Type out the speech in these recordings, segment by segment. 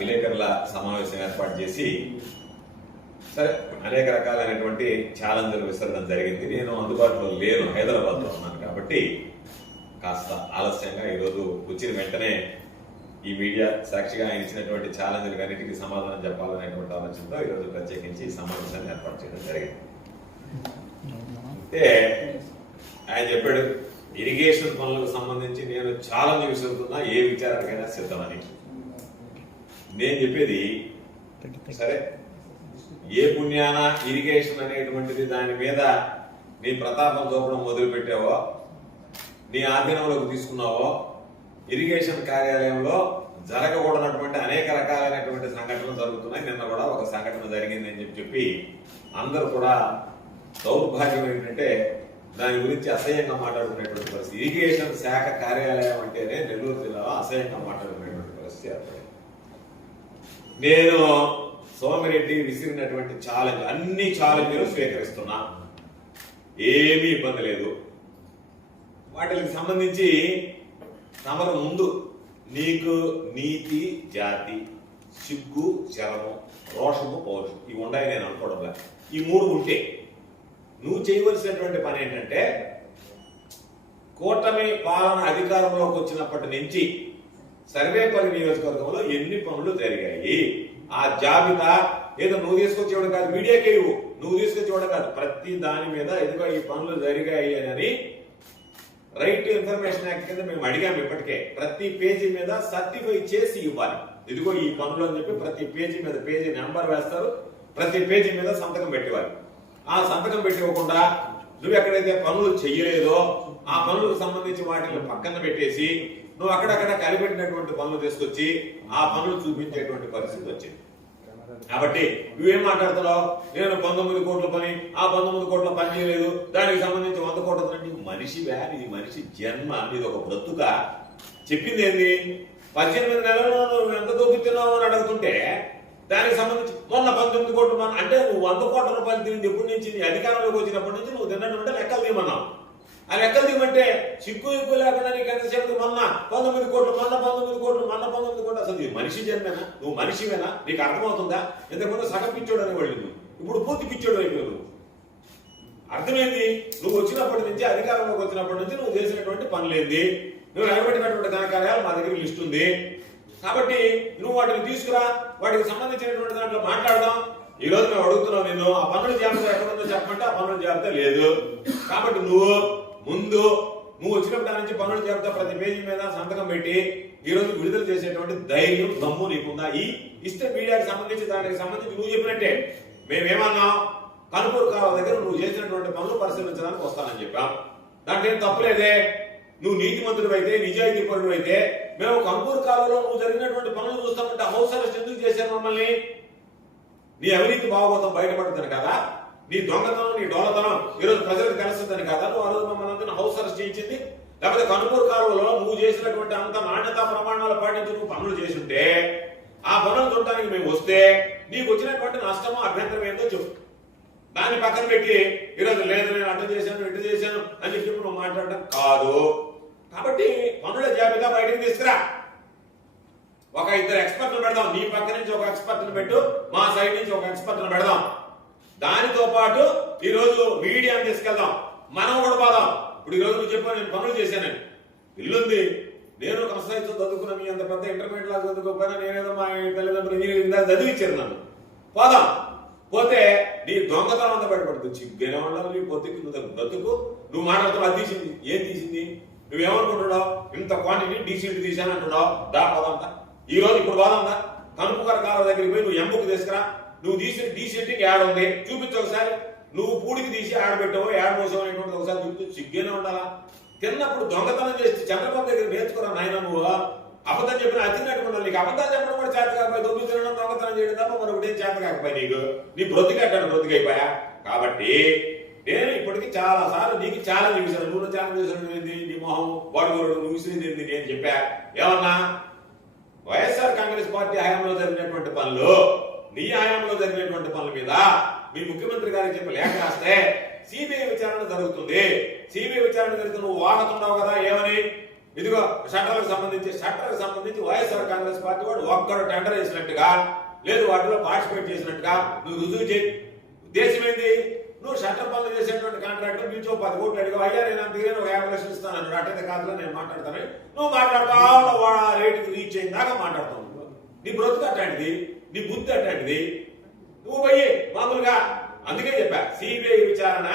విలేకరుల సమావేశం ఏర్పాటు చేసి సరే అనేక రకాలైనటువంటి ఛాలెంజ్లు విసరడం జరిగింది. నేను అందుబాటులో లేను, హైదరాబాద్లో ఉన్నాను కాబట్టి కాస్త ఆలస్యంగా ఈరోజు వచ్చిన వెంటనే ఈ మీడియా సాక్షిగా ఆయన ఇచ్చినటువంటి ఛాలెంజ్లకు అన్నిటికీ సమాధానం చెప్పాలనేటువంటి ఆలోచనతో ఈరోజు ప్రత్యేకించి ఈ సమావేశాన్ని ఏర్పాటు చేయడం జరిగింది. అంటే ఆయన చెప్పాడు ఇరిగేషన్ పనులకు సంబంధించి నేను ఛాలెంజ్ విసురుతున్నా, ఏ విచారణకైనా సిద్ధమని. నేను చెప్పేది సరే, ఏ పుణ్యాన ఇరిగేషన్ అనేటువంటిది దాని మీద నీ ప్రతాపం చూపడం మొదలుపెట్టావో, నీ ఆధీనంలోకి తీసుకున్నావో, ఇరిగేషన్ కార్యాలయంలో జరగకూడనటువంటి అనేక రకాలైనటువంటి సంఘటనలు జరుగుతున్నాయి. నిన్న కూడా ఒక సంఘటన జరిగింది అని చెప్పి అందరూ కూడా దౌర్భాగ్యం ఏంటంటే దాని గురించి అసహ్యంగా మాట్లాడుకునేటువంటి పరిస్థితి. ఇరిగేషన్ శాఖ కార్యాలయం అంటేనే నెల్లూరు జిల్లాలో అసహ్యంగా మాట్లాడుకునేటువంటి పరిస్థితి ఏర్పడింది. నేను సోమిరెడ్డి విసిరినటువంటి ఛాలెంజ్, అన్ని ఛాలెంజ్లు స్వీకరిస్తున్నా, ఏమీ ఇబ్బంది లేదు. వాటికి సంబంధించి తమరు ముందు నీకు నీతి, జాతి, సిగ్గు, శరము, రోషము, పౌరుషం ఇవి ఉండాలి నేను అనుకోవడం లేదు. ఈ మూడు ఉంటే నువ్వు చేయవలసినటువంటి పని ఏంటంటే కూటమి పాలన అధికారంలోకి వచ్చినప్పటి నుంచి సర్వేపల్లి నియోజకవర్గంలో ఎన్ని పనులు జరిగాయి ఆ జాబితా ఏదో నువ్వు తీసుకొచ్చేవాడు కాదు, మీడియాకే ఇవ్వు, నువ్వు తీసుకొచ్చేవాడు కాదు, ప్రతి దాని మీద ఇదిగో ఈ పనులు జరిగాయి అని రైట్ టు ఇన్ఫర్మేషన్ యాక్ట్ కింద మేము అడిగాము. ఇప్పటికే ప్రతి పేజీ మీద సర్టిఫై చేసి ఇవ్వాలి. ఇదిగో ఈ పనులు అని చెప్పి ప్రతి పేజీ మీద పేజీ నెంబర్ వేస్తారు, ప్రతి పేజీ మీద సంతకం పెట్టేవారు. ఆ సంతకం పెట్టివ్వకుండా నువ్వు ఎక్కడైతే పనులు చెయ్యలేదో ఆ పనులకు సంబంధించి వాటిని పక్కన పెట్టేసి నువ్వు అక్కడక్కడ కలిపెట్టినటువంటి పనులు తీసుకొచ్చి ఆ పనులు చూపించేటువంటి పరిస్థితి వచ్చింది. కాబట్టి నువ్వేం మాట్లాడుతున్నావు, నేను 19 కోట్ల పని, ఆ 19 కోట్ల పని చేయలేదు, దానికి సంబంధించి 100 కోట్ల మనిషివా, నీ మనిషి జన్మ, నీది ఒక బ్రతుక. చెప్పింది ఏంది, 18 నెలల్లో నువ్వు ఎంత దొబ్బుతున్నావు అని అడుగుతుంటే దానికి సంబంధించి మొన్న 19 కోట్లు అంటే నువ్వు 100 కోట్ల రూపాయలు తిరిగి ఎప్పటి నుంచి నీ అధికారంలోకి వచ్చినప్పటి నుంచి నువ్వు తిన్నట్టు లెక్కలు తీయమన్నావు. ఆ లెక్కలు తీయమంటే సిగ్గు ఎక్కువ లేకుండా నీకు ఎంతసేపు మొన్న 19 కోట్లు, మొన్న 19 కోట్లు, మొన్న 19 కోట్లు. అసలు నీ మనిషి జన్మేనా, నువ్వు మనిషివేనా, నీకు అర్థమవుతుందా? ఇంతకుముందు సగం పిచ్చోడు అనేవాళ్ళు, నువ్వు ఇప్పుడు పూర్తి పిచ్చోడు అయిపోయావు. అర్థమైంది, నువ్వు వచ్చినప్పటి నుంచి అధికారంలోకి వచ్చినప్పటి నుంచి నువ్వు చేసినటువంటి పనులేంది, నువ్వు నిలబెట్టినటువంటి ఘనకార్యాలు మా దగ్గర లిస్ట్ ఉంది. కాబట్టి నువ్వు వాటిని తీసుకురా, వాటికి సంబంధించినటువంటి దాంట్లో మాట్లాడదాం. ఈ రోజు మేము అడుగుతున్నాం నిన్ను, ఆ పనుల జాబితా ఎక్కడుందో చెప్పమంటే ఆ పనుల జాబితా లేదు. కాబట్టి నువ్వు వచ్చినప్పుడు దాని నుంచి పనుల జాబితా ప్రతి పేజీ మీద సంతకం పెట్టి ఈ రోజు విడుదల చేసేటువంటి ధైర్యం, దమ్ము నీకుందా? ఇస్తే మీడియాకి సంబంధించి దానికి సంబంధించి నువ్వు చెప్పినట్టే మేమేమన్నాం, కనుపూరు కాలువ దగ్గర నువ్వు చేసినటువంటి పనులు పరిశీలించడానికి వస్తానని చెప్పాం. దాంట్లో ఏం తప్పులేదే. నువ్వు నీతిమంతుడు అయితే, నిజాయితీ పరుడు అయితే మేము కనుపూరు కాలువలో నువ్వు జరిగినటువంటి పనులు చూస్తామంటే హౌస్ అరెస్ట్ ఎందుకు చేశారు మమ్మల్ని? నీ అవినీతి భాగవతం బయటపడుతుంది కదా, నీ దొంగతనం, నీ డోలతనం ఈరోజు ప్రజలకు తెలుస్తుందని కదా నువ్వు ఆ రోజు మమ్మల్ని అందరినీ హౌస్ అరెస్ట్ చేయించింది. లేకపోతే కనుపూరు కాలువలో నువ్వు చేసినటువంటి అంత నాణ్యతా ప్రమాణాలు పాటించి నువ్వు పనులు చేస్తుంటే ఆ పనులు చూడటానికి మేము వస్తే నీకు వచ్చినటువంటి నష్టమో అభ్యంతరం ఏందో చెప్పు. దాన్ని పక్కన పెట్టి ఈరోజు లేదు నేను అడ్డు చేశాను, ఇటు చేశాను అని చెప్పి నువ్వు మాట్లాడటం కాదు. కాబట్టి పనుల జాబితా బయటకు తీసుకురా, ఒక 2 ఎక్స్పర్ట్లను పెడదాం. నీ పక్క నుంచి ఒక ఎక్స్పర్ట్ను పెట్టు, మా సైడ్ నుంచి ఒక ఎక్స్పర్ట్ను పెడదాం. దానితో పాటు ఈ రోజు మీడియాని తీసుకెళ్దాం, మనం కూడా పోదాం. ఇప్పుడు ఈ రోజు నువ్వు చెప్పాను నేను పనులు చేశానని, ఇల్లుంది, నేను కనసాయితో చదువుకున్నా, మీ అంత పెద్ద ఇంటర్మీడియట్ లాగా చదువుకోకపోయినా నేనేదో మా తల్లిదండ్రులు ఇంజనీరింగ్ దాకా చదివించారు నన్ను. పోదాం, పోతే నీ దొంగతనం అంతా బయటపడుతుంది. చిగ్గనే ఉండాలి నీ పొత్తుకి, నువ్వు బ్రతుకు. నువ్వు మాట్లాడుతావు అది తీసింది, ఏం తీసింది, నువ్వేమనుకుంటున్నావు? ఇంత క్వాంటిటీ డీసీట్ తీసాను అంటున్నావు. దా పోదాంతా, ఈ రోజు ఇప్పుడు పోదాందా? కనుపూరు కాలువ దగ్గరికి పోయి నువ్వు ఎంబుక్ తీసుకురా, నువ్వు తీసిన డీసీట్ యాడ్ ఉంది చూపించు ఒకసారి. నువ్వు పూడికి తీసి ఆడబెట్టావు, యాడ్ మోసం అనేటువంటి ఒకసారి చూపించు. సిగ్గేనే ఉండాలా? తిన్నప్పుడు దొంగతనం చేసి చంద్రబాబు దగ్గర నేర్చుకున్నా నాయన. నువ్వు అబద్ధం చెప్పిన అతినట్టుకున్నావు. నీకు అబద్ధాలు చెప్పడం కూడా చేత కాకపోయి, దొంగ తినడం, దొంగతనం చేయడం తప్ప మరొకటి చేత కాకపోయి నీకు, నీ బ్రతికట్టాడు, బ్రతికైపోయా. కాబట్టి నేను ఇప్పటికీ చాలా సార్లు నీకు ఛాలెంజ్ చేశాను. నువ్వు ఛాలెంజ్ చేశాను ఏంది, నీ మొహం వాడుకోడు, నువ్వు విసిరింది ఏంది నేను చెప్పా. ఏమన్నా వైఎస్ఆర్ కాంగ్రెస్ పార్టీ హయాంలో జరిగినటువంటి పనులు, నీ హయాంలో జరిగినటువంటి పనుల మీద మీ ముఖ్యమంత్రి గారికి చెప్పి లేఖ రాస్తే సిబిఐ విచారణ జరుగుతుంది. సిబిఐ విచారణ జరుగుతుంది, నువ్వు వాడుతున్నావు కదా. ఏమని ఇదిగో షట్టర్లకు సంబంధించి వైఎస్ఆర్ కాంగ్రెస్ పార్టీ వాడు ఒక్కడు టెండర్ చేసినట్టుగా లేదు వాటిలో పార్టిసిపేట్ చేసినట్టుగా నువ్వు రుజువు చేయి. ఉద్దేశం ఏంది? నువ్వు షట్టర్ పనులు చేసేటువంటి కాంట్రాక్టర్ నిల్చో 10 కోట్లు అడిగా, అయ్యా నేను అంత ఒక 50 లక్షలు ఇస్తాను అన్నాడు. అట్టయితే కాదులో నేను మాట్లాడతాను. నువ్వు మాట్లాడుతా వాడు ఆ రేటుకి రీచ్ అయిన దాకా మాట్లాడతావు. నీ బ్రతుకు అట్లాంటిది, నీ బుద్ధి అట్లాంటిది. నువ్వు పోయి మామూలుగా అందుకే చెప్పా సిబిఐ విచారణ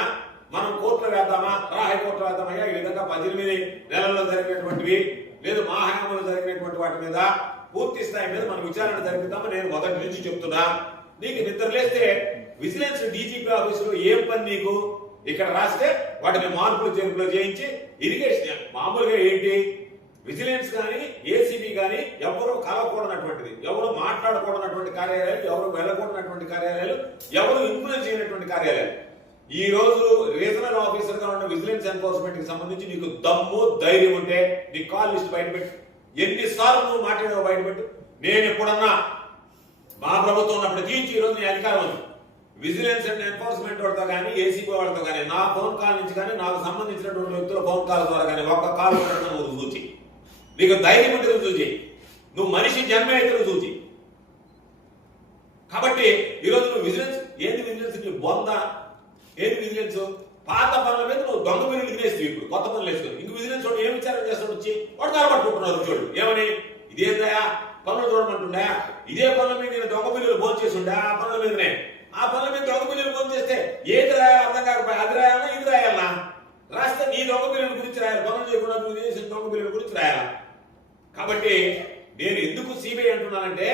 మనం కోర్టులో వేద్దామా, హైకోర్టులో వేద్దామయ్యా. ఈ విధంగా 18 నెలల్లో జరిగినటువంటివి లేదు మా హయాంలో జరిగినటువంటి వాటి మీద పూర్తి స్థాయి మీద మనం విచారణ జరిపిద్దామని నేను మొదటి నుంచి చెప్తున్నా. నీకు నిద్రలేస్తే విజిలెన్స్ డీజీపీ ఆఫీసులో ఏం పని నీకు? ఇక్కడ రాస్తే వాటిని మార్పులు చేర్పులు చేయించి ఇరిగేషన్ మామూలుగా ఏంటి విజిలెన్స్ కానీ ఏసీబీ కానీ ఎవరు కలవకూడనటువంటిది, ఎవరు మాట్లాడకూడనటువంటి కార్యాలయాలు, ఎవరు వెళ్ళకూడనటువంటి కార్యాలయాలు, ఎవరు ఇన్ఫ్లుయెన్స్ చేయనటువంటి కార్యాలయాలు. ఈ రోజు రీజనల్ ఆఫీసర్ గా ఉన్న విజిలెన్స్ ఎన్ఫోర్స్మెంట్ కి సంబంధించి నీకు దమ్ము ధైర్యం ఉంటే నీ కాల్ లిస్ట్ బయటపెట్టు. ఎన్నిసార్లు నువ్వు మాట్లాడావు బయటపెట్టు. నేను ఎప్పుడన్నా మా ప్రభుత్వం ఉన్నప్పుడు తీర్చి ఈ రోజు నీ అధికారం ఉంది. విజిలెన్స్ అండ్ ఎన్ఫోర్స్మెంట్ వాళ్ళతో కానీ ఏసీబీ వాళ్ళతో కానీ నా ఫోన్ కాల్ నుంచి కానీ నాకు సంబంధించినటువంటి వ్యక్తుల ఫోన్ కాల్ ద్వారా కానీ ఒక్క కాల్ నువ్వు రుజువు చేయి. నీకు ధైర్యం ఉంటే రుజువు చేయి. నువ్వు మనిషి జన్మే అయితే రుజువు చేయి. కాబట్టి ఈరోజు నువ్వు విజిలెన్స్ ఏంది? విజిలెన్స్ నీ బొంద ఏంది? విజిలెన్స్ పాత పనుల మీద నువ్వు దొంగ బిల్లులు తినేస్తావు. ఇప్పుడు కొత్త పనులు వేసుకొని ఇంక విజిలెన్స్ వాడు ఏం విచారణ చేస్తాడు? వచ్చి వాడు కాపాడుకుంటున్నారు చూడు. ఏమని ఇదేందయా పనులు చూడమంటుండే, ఇదే పనుల మీద నేను దొంగ బిల్లులు భోజనం చేస్తుండే. ఆ పనుల మీదనే ఆ పనుల మీద దొంగ బిల్లులు భోజనం చేస్తే ఏది రాయాలి అర్థం కాకపోయి అది రాయాలా ఇది రాయాలా? రాస్తే నీ దొంగ బిల్లుల గురించి రాయాలి, పనులు చేయకుండా నువ్వు చేసిన దొంగ బిల్లుల గురించి రాయాలా? కాబట్టి నేను ఎందుకు సిబిఐ అంటున్నానంటే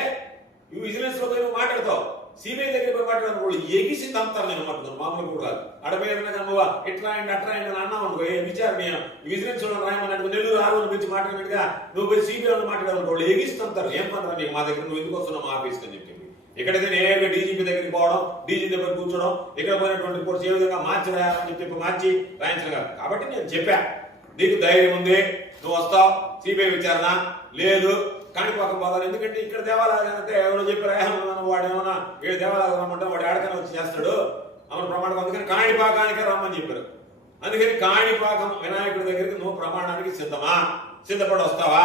నువ్వు విజిలెన్స్ లో పోయి మాట్లాడతావు, సిబిఐ దగ్గర పోయి మాట్లాడను కూడా ఎగిసి తంతాను. నేను మాట్లాడుతాను మామూలు కూడా కాదు. అడవేదన నువ్వు ఇట్లా అయింది అట్లా అయింది అని అన్నావు అనుకో, విచారణ విజిలెన్స్ లో రాయమన్నట్టు నెల్లూరు ఆరు గురించి మాట్లాడినట్టుగా నువ్వు పోయి సిబిఐ మాట్లాడాను వాళ్ళు ఎగిసి తంతారు. ఏం పడరా నీకు మా దగ్గర, నువ్వు ఎందుకు వస్తున్నావు మా ఆఫీస్కి అని చెప్పి. ఇక్కడైతే నేరుగా డీజీపీ దగ్గరికి పోవడం, డీజీ దగ్గర కూర్చోవడం, ఇక్కడ పోయినటువంటి రిపోర్ట్స్ ఏ విధంగా మార్చి రాయాలని చెప్పి మార్చి రాయించడం కాదు. కాబట్టి నేను చెప్పా నీకు ధైర్యం ఉంది, నువ్వు వస్తావు. సిబిఐ విచారణ లేదు కాణిపాకం పోదాం. ఎందుకంటే ఇక్కడ దేవాలయం అంటే ఎవరో చెప్పారు వాడు ఏమన్నా ఏడు దేవాలయం రమ్మంటే వాడు ఏడకైనా వచ్చి చేస్తాడు అమలు ప్రమాణం. అందుకని కాణిపాకానికి రమ్మని చెప్పారు. అందుకని కాణిపాకం వినాయకుడి దగ్గరికి నువ్వు ప్రమాణానికి సిద్ధపడి వస్తావా?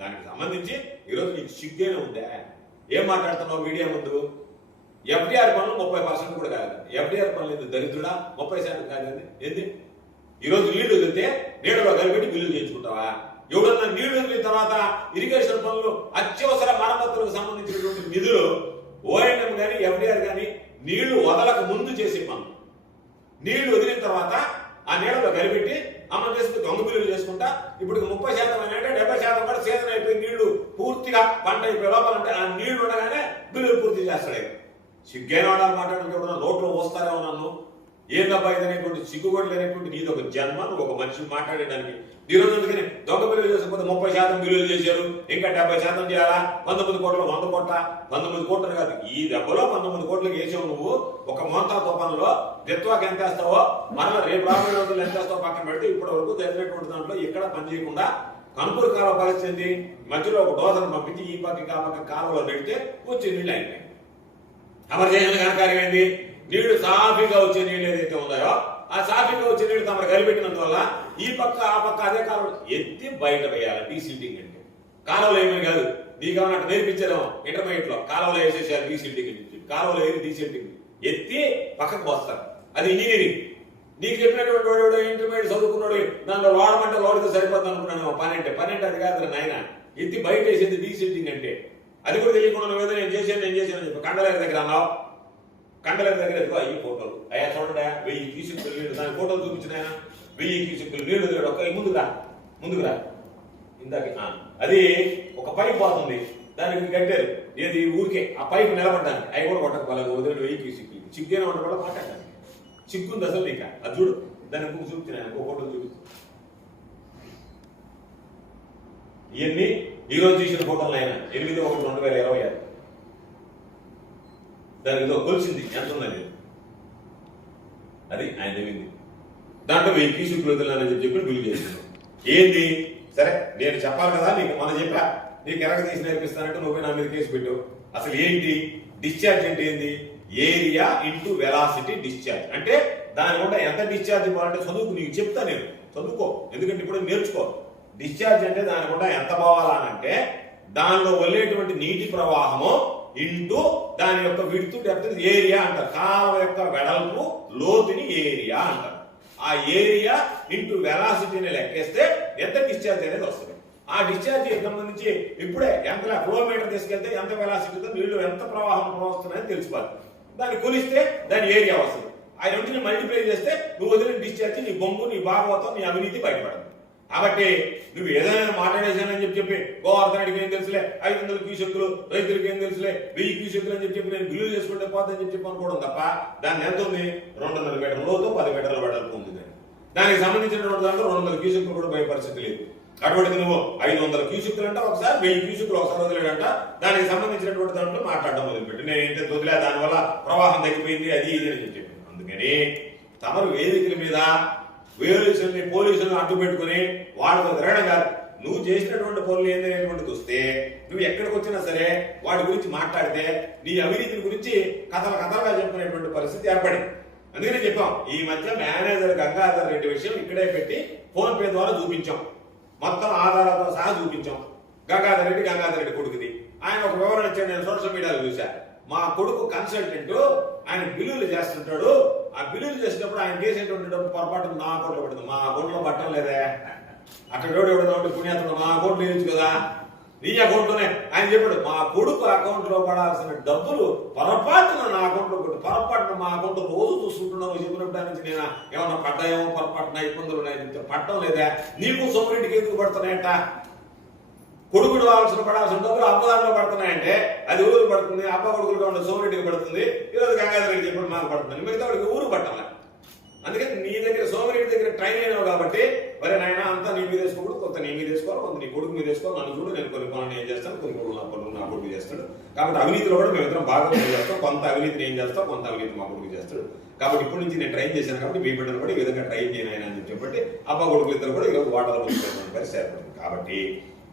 దానికి సంబంధించి ఈరోజు నీకు సిగ్గేనే ఉందా? ఏం మాట్లాడుతున్నావు మీడియా ముందు? ఎఫ్డీఆర్ పనులు 30% కూడా కాదు. ఎఫ్డీఆర్ పనులు ఎందుకు దరిద్రుడా? 30% కాదండి. ఏంది ఈరోజు నీళ్లు వదిలితే నీళ్ళలో కలిపెట్టి బిల్లులు చేయించుకుంటావా? ఎవడన్నా నీళ్లు వదిలిన తర్వాత ఇరిగేషన్ పనులు అత్యవసర మరమ్మతులకు సంబంధించినటువంటి నిధులు ఓఎన్ఎం కానీ ఎఫ్డీఆర్ కానీ నీళ్లు వదలక ముందు చేసే పనులు, నీళ్లు వదిలిన తర్వాత ఆ నీళ్ళలో కలిపెట్టి అమలు చేసుకుని దొంగ బిల్లులు చేసుకుంటా. ఇప్పుడు 30% అంటే 70% కూడా సీజన్ అయిపోయి నీళ్లు పూర్తిగా పంట అయిపోయి లోపలంటే ఆ నీళ్లు ఉండగానే బిల్లులు పూర్తి చేస్తాడు. సిగ్గైన వాళ్ళు మాట్లాడుకుంటే నోట్లో వస్తారేమో నన్ను ఏందబ్బా ఇదనేటువంటి సిగ్గుగోడు లేనటువంటి నీది ఒక జన్మ. నువ్వు ఒక మనిషి మాట్లాడడానికి ఈరోజు అందుకని దొంగ బిల్లులు చేసుకుంటే 30% బిల్లులు చేశారు, ఇంకా 70% చేయాలా? 19 కోట్లు 100 కోట్ల 19 కోట్లు కాదు, ఈ దెబ్బలో 19 కోట్లకి వేసావు నువ్వు. ఒక మోంతా తుఫానులో దిత్వాకి ఎంత వేస్తావో మరలా రేపు రాబోయే రోజులు ఎంత వేస్తావో పక్కన పెడితే ఇప్పటి వరకు జరిగినటువంటి దాంట్లో ఎక్కడ పని చేయకుండా కనుపూరు కాలువ పరిస్థితి మధ్యలో ఒక డోజను పంపించి ఈ పక్కకి ఆ పక్క కాలువలో పెడితే వచ్చే నీళ్ళు అయిపోయింది. అమరు చేసిన ఘనకార్యం ఏంది? నీళ్లు సాఫీగా వచ్చే నీళ్ళు ఏదైతే ఉన్నాయో ఆ సాఫీగా వచ్చే నీళ్లు తమరు కలిపెట్టినందువల్ల ఈ పక్క ఆ పక్క అదే కాలువ ఎత్తి బయట వేయాలి. డీసిల్టింగ్ అంటే కాలువలో ఏమీ కాదు. నీకేమన్నా అట్లా నేర్పించారేమో ఇంటర్మీడియట్ లో కాలువలో వేసేసారు డీసిల్టింగ్ అని చెప్పి. కాలువలో ఏది డీసిల్టింగ్ ఎత్తి పక్కకు పోస్తారు. అది ఇంజనీరింగ్. నీకు చెప్పినటువంటి వాడు ఇంటర్మీడియట్ చదువుకున్నాడు దాంట్లో వాడమంటే వాడితో సరిపోతుంది అనుకున్నాను. పని అంటే అది కాదు నాయన. ఎత్తి బయట వేసేది డీసిల్టింగ్ అంటే. అది కూడా తెలియకుండా నువ్వు నేను చేశాను అని చెప్పి కండలేరు దగ్గర అన్నావు. కండలేరు దగ్గర ఎదుగు అయ్యి ఫోటోలు అయ్యా చూడండి 1000 క్యూసెక్కులు నీళ్లు దాని ఫోటోలు చూపించిన 1000 క్యూసెక్కులు నీళ్లు దగ్గర ఒక్క ముందుకు రా ఇందాక అది ఒక పైప్ పోతుంది దానికి కట్టారు ఏది ఊరికే ఆ పైపు నిలబడ్డానికి అవి కూడా కొట్టకపోలేదు. వదిలి 1000 క్యూసెక్కులు చిగ్గేనే ఉండడం కూడా మాట్లాడాలి. చిక్కుంది అసలు నీక అది చూడు. దాన్ని ఇంకొక చూపుతున్నాను ఇంకో ఫోటోలు చూపిస్తాను. ఇవన్నీ ఈ రోజు తీసిన ఫోటోలు అయినా 8/1/2026 దానితో కొలిసింది ఎంత ఉన్నది అది ఆయన తెలియంది. దాంట్లో 1000 క్యూసెక్కులు వదిలేనని చెప్పి బిల్లు చేస్తున్నాం. ఏంది సరే నేను చెప్పాలి కదా నీకు మనం చెప్పా నీకు ఎరగ తీసి నేర్పిస్తానంటే నువ్వు నా మీద కేసు పెట్టావు. అసలు ఏంటి డిశ్చార్జ్ అంటే ఏంది? ఏరియా ఇంటూ వెలాసిటీ డిశ్చార్జ్ అంటే దాని వల్ల ఎంత డిశ్చార్జ్ ఇవ్వాలంటే చదువుకు నీకు చెప్తా నేను చదువుకో. ఎందుకంటే ఇప్పుడు నేర్చుకో. డిశ్చార్జ్ అంటే దాని కూడా ఎంత పోవాలనంటే దానిలో వెళ్ళేటువంటి నీటి ప్రవాహము ఇంటూ దాని యొక్క విడ్త్ డెప్త్ ఏరియా అంటారు. కాలువ యొక్క వెడల్పు లోతుని ఏరియా అంటారు. ఆ ఏరియా ఇంటూ వెలాసిటీని లెక్కేస్తే ఎంత డిశ్చార్జ్ అనేది వస్తుంది. ఆ డిశ్చార్జ్ సంబంధించి ఇప్పుడే ఎంత కిలోమీటర్ తీసుకెళ్తే ఎంత వెలాసిటీతో నీళ్లు ఎంత ప్రవాహం ప్రవహిస్తున్నాయని తెలుసుకోవాలి. దాన్ని కొలిస్తే దాని ఏరియా వస్తుంది. ఆ రెండుని మల్టిప్లై చేస్తే నువ్వు వదిలిన డిశ్చార్జ్ నీ బొంగు నీ భాగవతం నీ అవినీతి బయటపడదు. కాబట్టి నువ్వు ఏదైనా మాట్లాడేశానని చెప్పి గోవర్ధన్ రెడ్డికి ఏం తెలుసులే 500 క్యూసెక్కులు, రైతులకి ఏం తెలుసులే 1000 క్యూసెక్కులు అని చెప్పి నేను బిల్లు చేసుకుంటే పోతుందని చెప్పి అనుకోవడం తప్ప దాన్ని ఎంత ఉంది 200 మీటర్ల లోతు 10 మీటర్ల వెడల్పు ఉంది. దానికి సంబంధించినటువంటి దాంట్లో 200 క్యూసెక్కులు కూడా పోయే పరిస్థితి లేదు. అటువంటిది నువ్వు 500 క్యూసెక్కులు అంట, ఒకసారి 1000 క్యూసెక్కులు ఒకసారి వదిలేడంట. దానికి సంబంధించిన దాంట్లో మాట్లాడడం మొదలుపెట్టి నేను ఏంటో వదిలే దానివల్ల ప్రవాహం తగ్గిపోయింది అది ఇది అని చెప్పి. అందుకని తమరు వేదికల మీద పోలీసులను అడ్డు పెట్టుకుని వాళ్ళతో తిరగడం కాదు. నువ్వు చేసినటువంటి పనులు ఏందనేటువంటిది వస్తే నువ్వు ఎక్కడికి వచ్చినా సరే వాడి గురించి మాట్లాడితే నీ అవినీతి గురించి కథలుగా చెప్పుకునేటువంటి పరిస్థితి ఏర్పడింది. అందుకనే చెప్పాం ఈ మధ్య మేనేజర్ గంగాధర్ రెడ్డి విషయం ఇక్కడే పెట్టి ఫోన్ పే ద్వారా చూపించాం. మొత్తం ఆధారాలతో సహా చూపించాం. గంగాధర్ రెడ్డి కొడుకుది. ఆయన ఒక వివరణ ఇచ్చాడు. నేను సోషల్ మీడియాలో చూసా. మా కొడుకు కన్సల్టెంట్, ఆయన బిల్లులు చేస్తుంటాడు. ఆ బిల్లులు చేసినప్పుడు ఆయన చేసేటువంటి డబ్బు పొరపాటు నా అకౌంట్లో పడుతుంది. మా అకౌంట్లో పట్టడం లేదే. అక్కడ ఎవడు పుణ్యాత్తుడు మా అకౌంట్లో వేయచ్చు కదా, నీ అకౌంట్లోనే. ఆయన చెప్పాడు మా కొడుకు అకౌంట్ లో పడాల్సిన డబ్బులు పొరపాటున నా అకౌంట్ లో కొట్టు, పొరపాటున మా అకౌంట్ రోజు చూసుకుంటున్నావు చెప్పినప్పుడు నుంచి నేను ఏమన్నా పడ్డాయేమో పొరపాటున ఇబ్బందులు ఉన్నాయి పట్టడం లేదా. నీకు సోమరెడ్డికి ఎందుకు పడుతున్నాయంట? కొడుకుడు పడాల్సిన డబ్బులు అబ్బదారిలో పడుతున్నాయంటే అది ఊరు పడుతుంది. అబ్బ కొడుకులుగా ఉండే సోమరెడ్డికి పడుతుంది. ఈరోజు గంగాధర్ రెడ్డి చెప్పడం మాకు పడుతుంది. మిగతా వాడికి ఊరు పట్టాలి. అందుకని నీ దగ్గర సోమరెడ్డి దగ్గర ట్రైన్ అయినావు కాబట్టి మరి నాయన అంతా నీ మీద వేసుకోకూడదు, కొంత నీ మీద వేసుకోవాలి, కొంత నీ కొడుకు మీద వేసుకోవాలి. నన్ను చూడు, నేను కొన్ని పనులు ఏం చేస్తాను, కొన్ని పనులు నా కొడుకు చేస్తాడు. కాబట్టి అవినీతిలో కూడా మేమిద్దరం బాగా చేస్తాం. కొంత అవినీతిని ఏం చేస్తాం, కొంత అవినీతి మా కొడుకు చేస్తాడు. కాబట్టి ఇప్పటి నుంచి నేను ట్రైన్ చేశాను కాబట్టి మీ బిడ్డను కూడా ఈ విధంగా ట్రైన్ చేయను అని చెప్పి అబ్బా కొడుకులు ఇద్దరు కూడా ఈరోజు వాటర్ పరిస్థితి ఏర్పడింది. కాబట్టి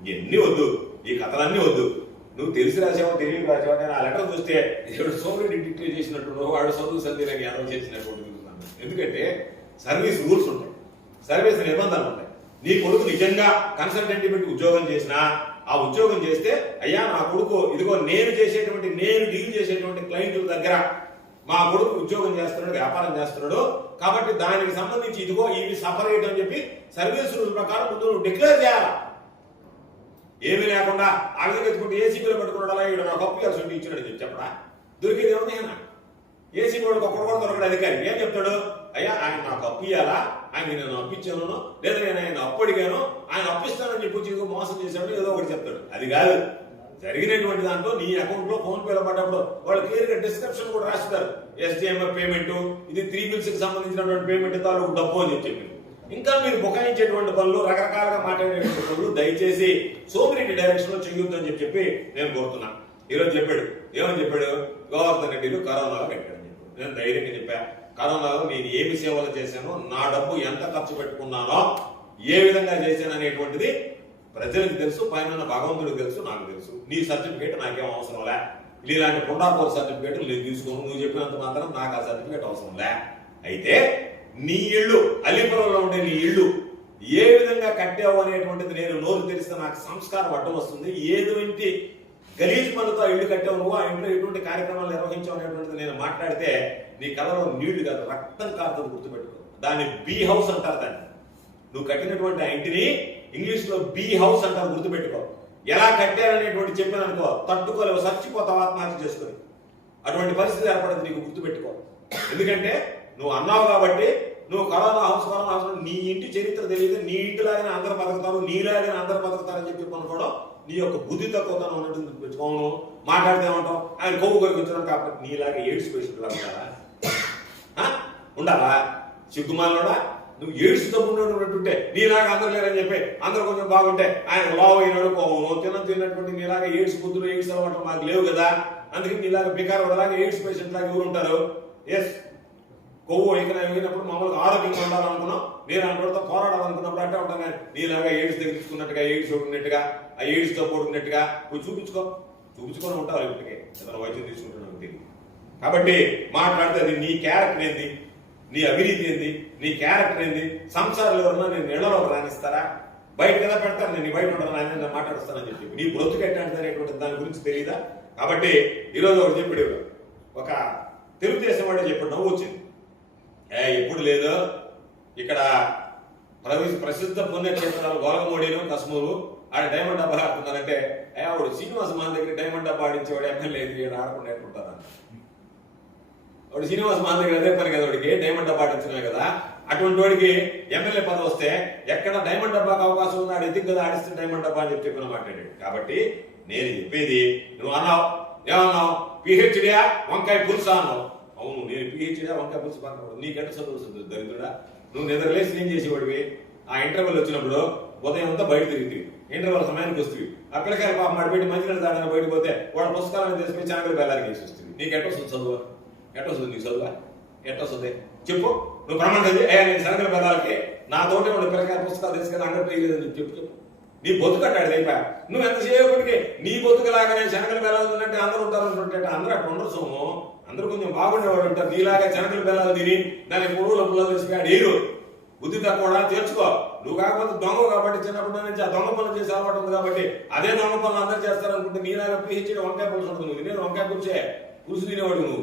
ఇవన్నీ వద్దు, ఈ కథలన్నీ వద్దు. నువ్వు తెలిసి రాసావో తెలియదు రాసావో నేను ఆ లెటర్ చూస్తే ఎవడు సోమరెడ్డి డిక్లేర్ చేసినట్టు వాడు చదువు సందేహాన్ని అనౌన్స్ చేసినట్టు. ఎందుకంటే సర్వీస్ రూల్స్ ఉంటాయి, సర్వీస్ నిబంధనలు ఉంటాయి. నీ కొడుకు నిజంగా కన్సల్టెంట్ పెట్టి ఉద్యోగం చేసినా ఆ ఉద్యోగం చేస్తే అయ్యా నా కొడుకు ఇదిగో నేను డీల్ చేసేటువంటి క్లయింట్ల దగ్గర మా కొడుకు ఉద్యోగం చేస్తున్నాడు, వ్యాపారం చేస్తున్నాడు, కాబట్టి దానికి సంబంధించి ఇదిగో ఇవి సపరేట్ అని చెప్పి సర్వీస్ రూల్స్ ప్రకారం ముందు నువ్వు డిక్లేర్ చేయాలా. ఏమీ లేకుండా ఆ విధంగా ఎత్తుకుంటే ఏసీబీలో పట్టుకున్నాడు అలా ఇక్కడ నాకు అప్పు ఇవ్వాల్సి ఇచ్చినాడు చెప్పడా దొరికేది ఏమన్నా. ఏసీ వాడికి ఒక్కడు కూడా దొరకడు అధికారి. ఏం చెప్తాడు? అయ్యా ఆయన నాకు అప్పు ఇవ్వాలా, ఆయన నేను అప్పించాను, లేదా నేను ఆయన అప్పు అడిగాను, ఆయన అప్పిస్తానని చెప్పి మోసం చేశాడు ఏదో ఒకటి చెప్తాడు. అది కాదు జరిగినటువంటి దాంట్లో నీ అకౌంట్ లో ఫోన్ పేలో పడ్డప్పుడు వాళ్ళు క్లియర్ గా డిస్క్రిప్షన్ కూడా రాస్తారు. ఎస్డిఎంఎఫ్ పేమెంట్, ఇది 3 బిల్స్ కి సంబంధించినటువంటి పేమెంట్ తాలూకు డబ్బు అని చెప్పి. ఇంకా మీరు బుకాయించేటువంటి పనులు రకరకాలుగా మాట్లాడేటువంటి పనులు దయచేసి సోమిరెడ్డి డైరెక్షన్ లో చెయ్యొద్దు అని చెప్పి నేను కోరుతున్నా. ఈరోజు చెప్పాడు, ఏమని చెప్పాడు? గోవర్ధన్ రెడ్డిలు కరోనాలో పెట్టాడు. నేను ధైర్యంగా చెప్పా, కరోనాలో నేను ఏమి సేవలు చేశానో, నా డబ్బు ఎంత ఖర్చు పెట్టుకున్నానో, ఏ విధంగా చేశాను అనేటువంటిది ప్రజలకు తెలుసు, పైన భగవంతుడికి తెలుసు, నాకు తెలుసు. నీ సర్టిఫికేట్ నాకేం అవసరం లే. ఇలాంటి పుండాపూర్ సర్టిఫికేట్ నేను తీసుకోను, నువ్వు చెప్పినంత మాత్రం నాకు ఆ సర్టిఫికేట్ అవసరం లే. అయితే నీ ఇల్లు అలీపురంలో ఉండే నీ ఇల్లు ఏ విధంగా కట్టావు అనేటువంటిది నేను నోరు తెరిస్తే నాకు సంస్కారం అడ్డం వస్తుంది. ఏటువంటి గలీజ్ పనులతో ఇల్లు కట్టావు నువ్వు, ఆ ఇంట్లో ఎటువంటి కార్యక్రమాలు నిర్వహించావు అనేటువంటిది నేను మాట్లాడితే నీ కళలో నీళ్లు కాదు రక్తం కారుతుంది, గుర్తుపెట్టుకో. దాన్ని బీ హౌస్ అంటారు. దాన్ని నువ్వు కట్టినటువంటి ఆ ఇంటిని ఇంగ్లీష్ లో బీ హౌస్ అంటారు, గుర్తుపెట్టుకో. ఎలా కట్టారనేటువంటి చెప్పాననుకో తట్టుకోలేవు, చచ్చిపోతావు ఆత్మహత్య చేసుకుని. అటువంటి పరిస్థితి ఏర్పడింది నీకు, గుర్తుపెట్టుకో. ఎందుకంటే నువ్వు అన్నావు కాబట్టి నువ్వు కరోనా హౌస్ నీ ఇంటి చరిత్ర తెలియదు, నీ ఇంటిలాగానే అందరు బతుకుతారు, నీలాగానే అందరు బతుకుతారని చెప్పి అనుకోవడం నీ యొక్క బుద్ధి తక్కువతనం ఉన్నట్టు పెట్టుకోను. మాట్లాడితే ఏమంటావు? ఆయన కొవ్వు కొరికి వచ్చినాం కాబట్టి నీలాగా ఎయిడ్స్ పేషెంట్ ఉండాలా? ఉండాలా? సిగ్గుమాలోడా నువ్వు ఎయిడ్స్ తప్పుంటుంటే నీలాగా అందరు లేరని చెప్పి అందరు కొంచెం బాగుంటే ఆయన లావు అయినాడు నువ్వు తిన్నటువంటి నీలాగా ఎయిడ్స్ బుద్ధులు ఎయిడ్స్ అలవాటు మాకు లేవు కదా. అందుకని నీలాగా బికారు అలాగే ఎయిడ్స్ పేషెంట్ లాగా ఎవరు ఉంటారు? ఎస్, కొవ్వు ఎగినప్పుడు మామూలుగా ఆరోగ్యంగా ఉండాలనుకున్నాం, నేను అనుకుంటా పోరాడాలనుకున్నప్పుడు అంటే ఉంటాం. కానీ నీలాగా ఎయిడ్స్ తెగించుకున్నట్టుగా, ఎయిడ్స్ ఉన్నట్టుగా, ఆ ఎయిడ్స్ తో పోడుకున్నట్టుగా నువ్వు చూపించుకొని ఉంటావు. ఇప్పటికే ఏదైనా వైద్యం తీసుకుంటున్నావు తెలియదు. కాబట్టి మాట్లాడితే అది నీ క్యారెక్టర్ ఏంది, నీ అవినీతి ఏంది, నీ క్యారెక్టర్ ఏంది? సంసారాలు ఎవరన్నా నేను నీళ్ళలో రాణిస్తారా? బయట కదా పెడతాను, నేను బయట ఉంటాను, ఆయన మాట్లాడుస్తానని చెప్పి నీ బ్రతుకు ఎట్లాంటిది అనేటువంటి దాని గురించి తెలియదా? కాబట్టి ఈరోజు ఒకటి చెప్పాడు, ఒక తెలుగుదేశం వాడే చెప్పాడు, నవ్వు వచ్చింది. ఎప్పుడు లేదు ఇక్కడ ప్రసిద్ధ పుణ్యక్షేత్రాలు గోలగమూడిను కశ్మూరు ఆడ డైమండ్ డబ్బా ఆడుతున్నారంటే ఆవిడ శ్రీనివాస మాన్ దగ్గర డైమండ్ డబ్బా ఆడించేవాడు ఎమ్మెల్యే ఆడకుండా ఎట్లుంటారా? వాడు శ్రీనివాస మాన్ దగ్గర అదే పని కదా, వాడికి డైమండ్ డబ్బా ఆడించడమే కదా. అటువంటి వాడికి ఎమ్మెల్యే పదవి వస్తే ఎక్కడ డైమండ్ డబ్బాకి అవకాశం ఉంది, ఆడు ఎందుకు కదా ఆడిస్తే డైమండ్ డబ్బా అని చెప్పి మాట్లాడాడు. కాబట్టి నేను చెప్పేది, నువ్వు అన్నావు ఏమన్నావు, పిహెచ్డియా వంకాయ పులుసా అన్నావు. అవును, నేను పిహెచ్డియా వంకాయ పులుసు పక్కన నీకెంత చదువుతుంది దరిద్రుడా? నువ్వు నిద్రలేసి ఏం చేసేవాడివి? ఆ ఇంటర్వెల్ వచ్చినప్పుడు ఉదయం అంతా బయట తిరిగి ఇంటర్వెల్ సమయానికి వస్తుంది, అక్కడికే పాప మాడిపెట్టి మంచిగా తాగని బయటకు పోతే వాడు పుస్తకాలను తీసుకుని ఛానల్ బెల్లానికి వేసి వస్తుంది. నీకు ఎట్టొస్తుంది చదువు? ఎట్టొస్తుంది నీకు చదువా? ఎట్టొస్తుంది చెప్పు? నువ్వు ప్రమాణం నేను శనగల బెల్లాలకి నా తోటే ఉండే పిల్లకాయ పుస్తకాలు తీసుకొని అంగడి వేయలేదని చెప్పు. నీ బొతుకట్టాడు అయిపోయా. నువ్వు ఎంతసేపటికి నీ బొతుకులాగానే శనగలు బెల్లాలు తిన్నట్టే అందరూ ఉంటారు అనుకుంటే అందరూ అట్లా ఉండరు సోము. అందరూ కొంచెం బాగుండేవాడు ఉంటారు. నీలాగా శనగలు బెల్లాలు తిని దానికి పురుగుల పుల్లలు తీసుకున్నాడు. ఏరు బుద్ధి తక్కువ తెచ్చుకో. నువ్వు కాకపోతే దొంగ కాబట్టి చిన్నప్పటి నుంచి ఆ దొంగ పనులు చేసే అలవాటు ఉంది కాబట్టి అదే దొంగ పనులు అందరూ చేస్తారనుకుంటే నీలాగా పిహెచ్డి వంకాయ పులుసు ఉంటుంది. నువ్వు తినేది వంకాయ పులుసే, పులుసు తినేవాడు నువ్వు,